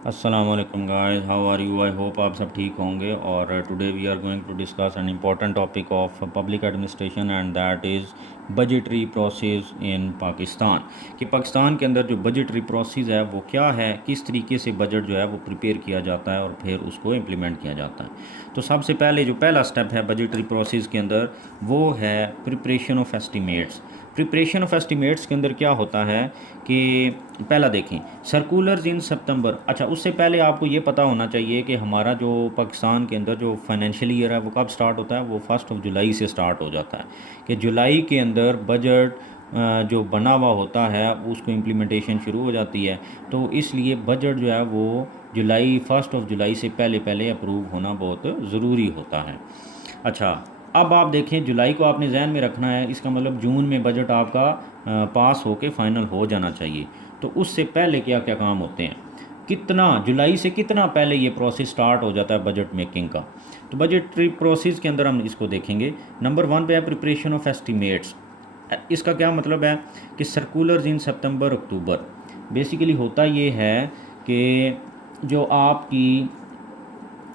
अस्सलाम वालेकुम guys, how are you? I hope आप सब ठीक होंगे। और today we are going to discuss an important topic of public administration and that is budgetary process in Pakistan. कि पाकिस्तान के अंदर जो बजटरी प्रोसेस है वो क्या है, किस तरीके से बजट जो है वो प्रिपेयर किया जाता है और फिर उसको इम्प्लीमेंट किया जाता है। तो सबसे पहले जो पहला स्टेप है बजटरी प्रोसेस के अंदर वो है preparation of estimates. Preparation of estimates के अंदर क्या होता है कि पहला देखें सर्कुलर्स इन सितंबर। अच्छा, उससे पहले आपको ये पता होना चाहिए कि हमारा जो पाकिस्तान के अंदर जो फाइनेंशियल ईयर है वो कब स्टार्ट होता है। वो 1 जुलाई से स्टार्ट हो जाता है कि जुलाई के अंदर बजट जो बना हुआ होता है उसको इम्प्लीमेंटेशन शुरू हो जाती है। तो इसलिए बजट जो है वो 1 जुलाई से पहले पहले अप्रूव होना बहुत ज़रूरी होता है। अच्छा, अब आप देखें जुलाई को आपने जहन में रखना है, इसका मतलब जून में बजट आपका पास होके फाइनल हो जाना चाहिए। तो उससे पहले क्या क्या काम होते हैं, कितना जुलाई से कितना पहले ये प्रोसेस स्टार्ट हो जाता है बजट मेकिंग का। तो बजट प्रोसेस के अंदर हम इसको देखेंगे। नंबर 1 पे है प्रिपरेशन ऑफ एस्टिमेट्स। इसका क्या मतलब है कि सर्कुलर्स इन सितंबर अक्टूबर। बेसिकली होता ये है कि जो आपकी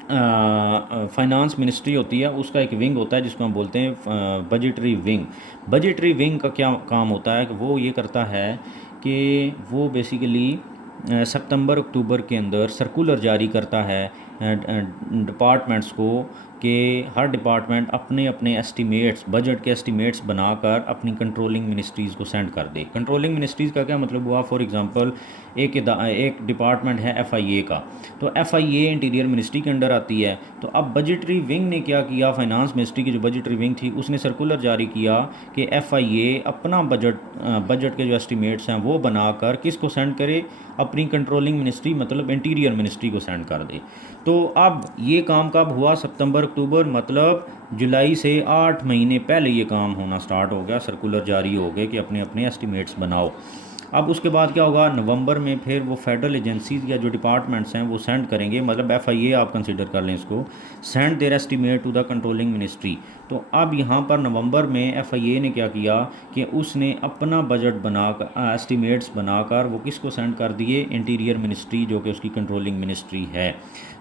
फाइनेंस मिनिस्ट्री होती है उसका एक विंग होता है जिसको हम बोलते हैं बजटरी विंग। बजटरी विंग का क्या काम होता है कि वो ये करता है कि वो बेसिकली सितंबर अक्टूबर के अंदर सर्कुलर जारी करता है डिपार्टमेंट्स को कि हर डिपार्टमेंट अपने अपने एस्टिमेट्स बजट के एस्टिमेट्स बनाकर अपनी कंट्रोलिंग मिनिस्ट्रीज़ को सेंड कर दे। कंट्रोलिंग मिनिस्ट्रीज़ का क्या मतलब हुआ, फॉर एग्जांपल एक डिपार्टमेंट है एफआईए का, तो एफआईए इंटीरियर मिनिस्ट्री के अंडर आती है। तो अब बजटरी विंग ने क्या किया, फाइनेंस मिनिस्ट्री की जो बजटरी विंग थी उसने सर्कुलर जारी किया कि एफआईए अपना बजट के जो एस्टिमेट्स हैं वो बनाकर किसको सेंड करे, अपनी कंट्रोलिंग मिनिस्ट्री मतलब इंटीरियर मिनिस्ट्री को सेंड कर दे। तो अब ये काम कब हुआ, सितंबर अक्टूबर, मतलब जुलाई से 8 महीने पहले ये काम होना स्टार्ट हो गया, सर्कुलर जारी हो गए कि अपने अपने एस्टिमेट्स बनाओ। अब उसके बाद क्या होगा, नवंबर में फिर वो फेडरल एजेंसीज या जो डिपार्टमेंट्स हैं वो सेंड करेंगे, मतलब एफआईए आप कंसिडर कर लें इसको, send their estimate to the controlling ministry. तो अब यहाँ पर नवंबर में एफआईए ने क्या किया कि उसने अपना बजट बनाकर एस्टीमेट्स बनाकर वो किसको सेंड कर दिए, इंटीरियर मिनिस्ट्री जो कि उसकी कंट्रोलिंग मिनिस्ट्री है।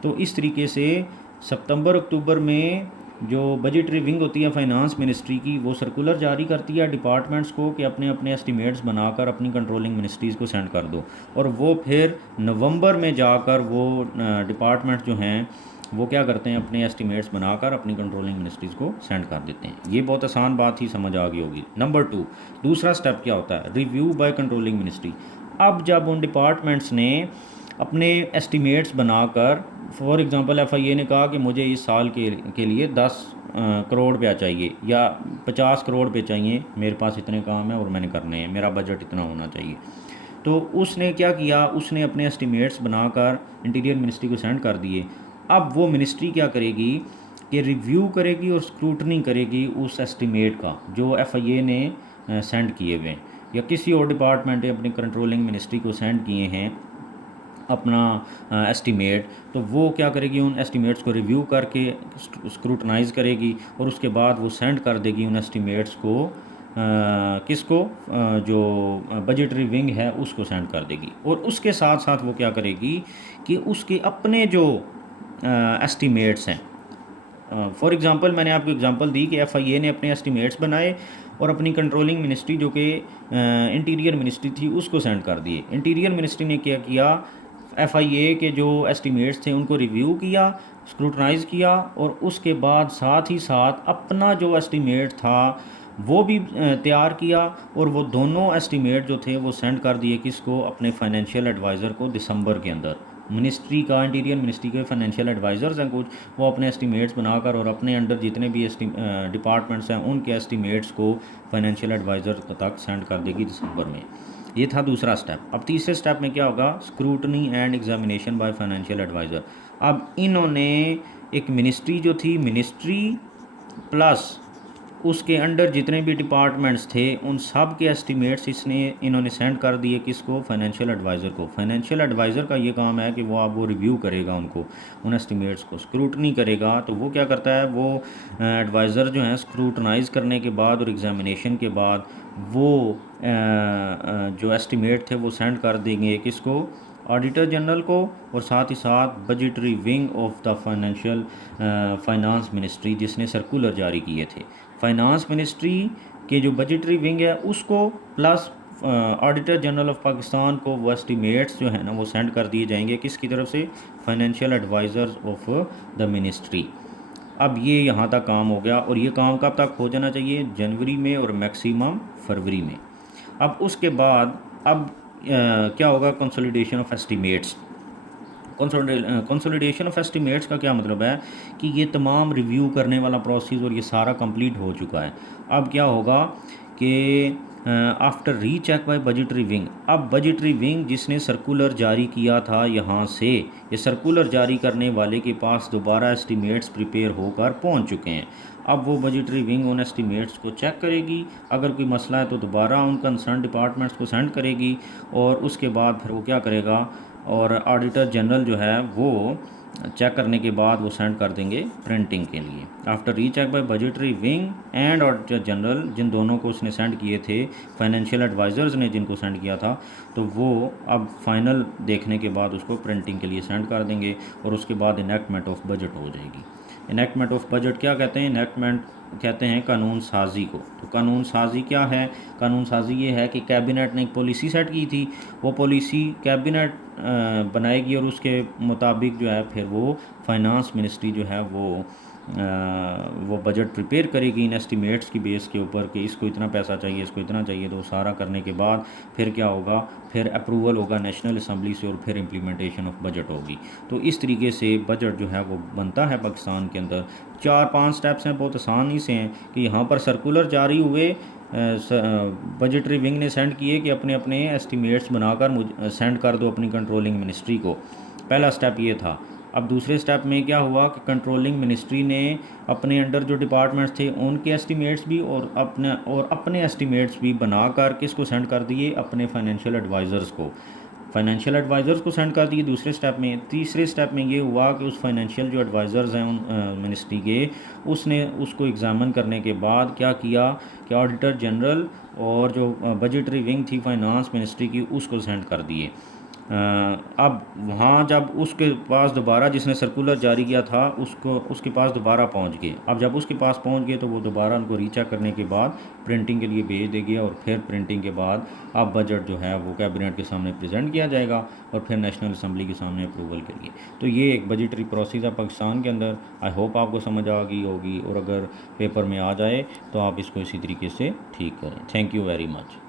तो इस तरीके से सितंबर अक्टूबर में जो बजटरी विंग होती है फाइनेंस मिनिस्ट्री की वो सर्कुलर जारी करती है डिपार्टमेंट्स को कि अपने अपने एस्टिमेट्स बनाकर अपनी कंट्रोलिंग मिनिस्ट्रीज़ को सेंड कर दो। और वो फिर नवंबर में जाकर वो डिपार्टमेंट जो हैं वो क्या करते हैं, अपने एस्टिमेट्स बनाकर अपनी कंट्रोलिंग मिनिस्ट्रीज़ को सेंड कर देते हैं। ये बहुत आसान बात ही समझ आ गई होगी। नंबर 2, दूसरा स्टेप क्या होता है, रिव्यू बाय कंट्रोलिंग मिनिस्ट्री। अब जब उन डिपार्टमेंट्स ने अपने एस्टिमेट्स बनाकर, फॉर एग्ज़ाम्पल एफआईए ने कहा कि मुझे इस साल के लिए 10 करोड़ रुपया चाहिए या 50 करोड़ रुपये चाहिए, मेरे पास इतने काम हैं और मैंने करने हैं, मेरा बजट इतना होना चाहिए। तो उसने क्या किया, उसने अपने एस्टिमेट्स बनाकर इंटीरियर मिनिस्ट्री को सेंड कर दिए। अब वो मिनिस्ट्री क्या करेगी कि रिव्यू करेगी और स्क्रूटनी करेगी उस एस्टिमेट का जो एफआईए ने सेंड किए हुए हैं या किसी और डिपार्टमेंट ने अपनी कंट्रोलिंग मिनिस्ट्री को सेंड किए हैं अपना एस्टीमेट। तो वो क्या करेगी, उन एस्टीमेट्स को रिव्यू करके स्क्रूटनाइज करेगी और उसके बाद वो सेंड कर देगी उन एस्टीमेट्स को किसको, जो बजटरी विंग है उसको सेंड कर देगी। और उसके साथ साथ वो क्या करेगी कि उसके अपने जो एस्टीमेट्स हैं, फॉर एग्ज़ाम्पल मैंने आपको एग्ज़ाम्पल दी कि एफआईए ने अपने एस्टीमेट्स बनाए और अपनी कंट्रोलिंग मिनिस्ट्री जो कि इंटीरियर मिनिस्ट्री थी उसको सेंड कर दिए। इंटीरियर मिनिस्ट्री ने क्या किया, एफआईए के जो एस्टीमेट्स थे उनको रिव्यू किया, स्क्रूटनाइज़ किया और उसके बाद साथ ही साथ अपना जो एस्टीमेट था वो भी तैयार किया। और वो दोनों एस्टीमेट जो थे वो सेंड कर दिए किसको, अपने फाइनेंशियल एडवाइज़र को दिसंबर के अंदर। मिनिस्ट्री का, इंटीरियर मिनिस्ट्री के फाइनेंशियल एडवाइज़र्स हैं कुछ, वो अपने एस्टीमेट्स बनाकर और अपने अंडर जितने भी डिपार्टमेंट्स हैं उनके एस्टीमेट्स को फाइनेंशियल एडवाइज़र तक सेंड कर देगी दिसंबर में। ये था दूसरा स्टेप। अब तीसरे स्टेप में क्या होगा, scrutiny and examination by financial adviser. अब इन्होंने एक मिनिस्ट्री जो थी, मिनिस्ट्री प्लस उसके अंडर जितने भी डिपार्टमेंट्स थे उन सब के एस्टिमेट्स इन्होंने सेंड कर दिए किसको, फाइनेंशियल एडवाइज़र को। फाइनेंशियल एडवाइज़र का ये काम है कि वो रिव्यू करेगा उनको, उन एस्टिमेट्स को स्क्रूटनी करेगा। तो वो क्या करता है, वो एडवाइज़र जो है स्क्रूटनाइज़ करने के बाद और एग्जामिनेशन के बाद वो जो एस्टिमेट थे वो सेंड कर देंगे किसको, ऑडिटर जनरल को और साथ ही साथ budgetary wing of the finance ministry जिसने सर्कुलर जारी किए थे। फाइनेंस मिनिस्ट्री के जो बजटरी विंग है उसको plus auditor general of Pakistan को वो एस्टीमेट्स जो है ना वो सेंड कर दिए जाएंगे किसकी तरफ से, financial advisers of the ministry. अब ये यहाँ तक काम हो गया और ये काम कब तक हो जाना चाहिए, जनवरी में और मैक्सिमम फरवरी में। अब उसके बाद अब क्या होगा, consolidation of estimates. Consolidation of estimates का क्या मतलब है कि ये तमाम रिव्यू करने वाला प्रोसेस और ये सारा कंप्लीट हो चुका है। अब क्या होगा कि after recheck by budgetary wing, अब बजटरी विंग जिसने सर्कुलर जारी किया था यहाँ से, ये सर्कुलर जारी करने वाले के पास दोबारा एस्टीमेट्स प्रिपेयर होकर पहुँच चुके हैं। अब वो बजटरी विंग उन एस्टीमेट्स को चेक करेगी, अगर कोई मसला है तो दोबारा उन कंसर्न डिपार्टमेंट्स को सेंड करेगी और उसके बाद फिर वो क्या करेगा, और ऑडिटर जनरल जो है वो चेक करने के बाद वो सेंड कर देंगे प्रिंटिंग के लिए। After recheck by budgetary wing and auditor general, जिन दोनों को उसने सेंड किए थे, फाइनेंशियल एडवाइज़र्स ने जिनको सेंड किया था, तो वो अब फाइनल देखने के बाद उसको प्रिंटिंग के लिए सेंड कर देंगे और उसके बाद इनेक्टमेंट ऑफ बजट हो जाएगी। इनेक्टमेंट ऑफ बजट क्या कहते हैं, इनेक्टमेंट कहते हैं कानून साजी को। तो कानून साजी क्या है, कानून साजी ये है कि कैबिनेट ने एक पॉलिसी सेट की थी, वो पॉलिसी कैबिनेट बनाएगी और उसके मुताबिक जो है फिर वो फाइनेंस मिनिस्ट्री जो है वो बजट प्रिपेयर करेगी इन एस्टीमेट्स की बेस के ऊपर कि इसको इतना पैसा चाहिए, इसको इतना चाहिए। तो सारा करने के बाद फिर क्या होगा, फिर अप्रूवल होगा नेशनल असम्बली से और फिर इम्प्लीमेंटेशन ऑफ बजट होगी। तो इस तरीके से बजट जो है वो बनता है पाकिस्तान के अंदर। 4-5 स्टेप्स हैं, बहुत आसानी से हैं कि यहाँ पर सर्कुलर जारी हुए, बजटरी विंग ने सेंड किए कि अपने अपने एस्टीमेट्स बनाकर मुझे सेंड कर दो अपनी कंट्रोलिंग मिनिस्ट्री को। पहला स्टेप ये था। अब दूसरे स्टेप में क्या हुआ कि कंट्रोलिंग मिनिस्ट्री ने अपने अंडर जो डिपार्टमेंट्स थे उनके एस्टीमेट्स भी और अपने एस्टीमेट्स भी बनाकर किसको सेंड कर दिए, अपने फाइनेंशियल एडवाइज़र्स को। फाइनेंशियल एडवाइज़र्स को सेंड कर दिए दूसरे स्टेप में। तीसरे स्टेप में ये हुआ कि उस फाइनेंशियल जो एडवाइज़र्स हैं उन मिनिस्ट्री के, उसने उसको एग्ज़ामिन करने के बाद क्या किया कि ऑडिटर जनरल और जो बजटरी विंग थी फाइनेंस मिनिस्ट्री की उसको सेंड कर दिए। अब वहाँ जब उसके पास दोबारा जिसने सर्कुलर जारी किया था उसके पास दोबारा पहुँच गए। अब जब उसके पास पहुँच गए तो वो दोबारा उनको रीचेक करने के बाद प्रिंटिंग के लिए भेज देंगे और फिर प्रिंटिंग के बाद अब बजट जो है वो कैबिनेट के सामने प्रेजेंट किया जाएगा और फिर नेशनल असम्बली के सामने अप्रूवल के लिए। तो ये एक बजटरी प्रोसेस है पाकिस्तान के अंदर। आई होप आपको समझ आ गई होगी और अगर पेपर में आ जाए तो आप इसको इसी तरीके से ठीक करें। Thank you very much.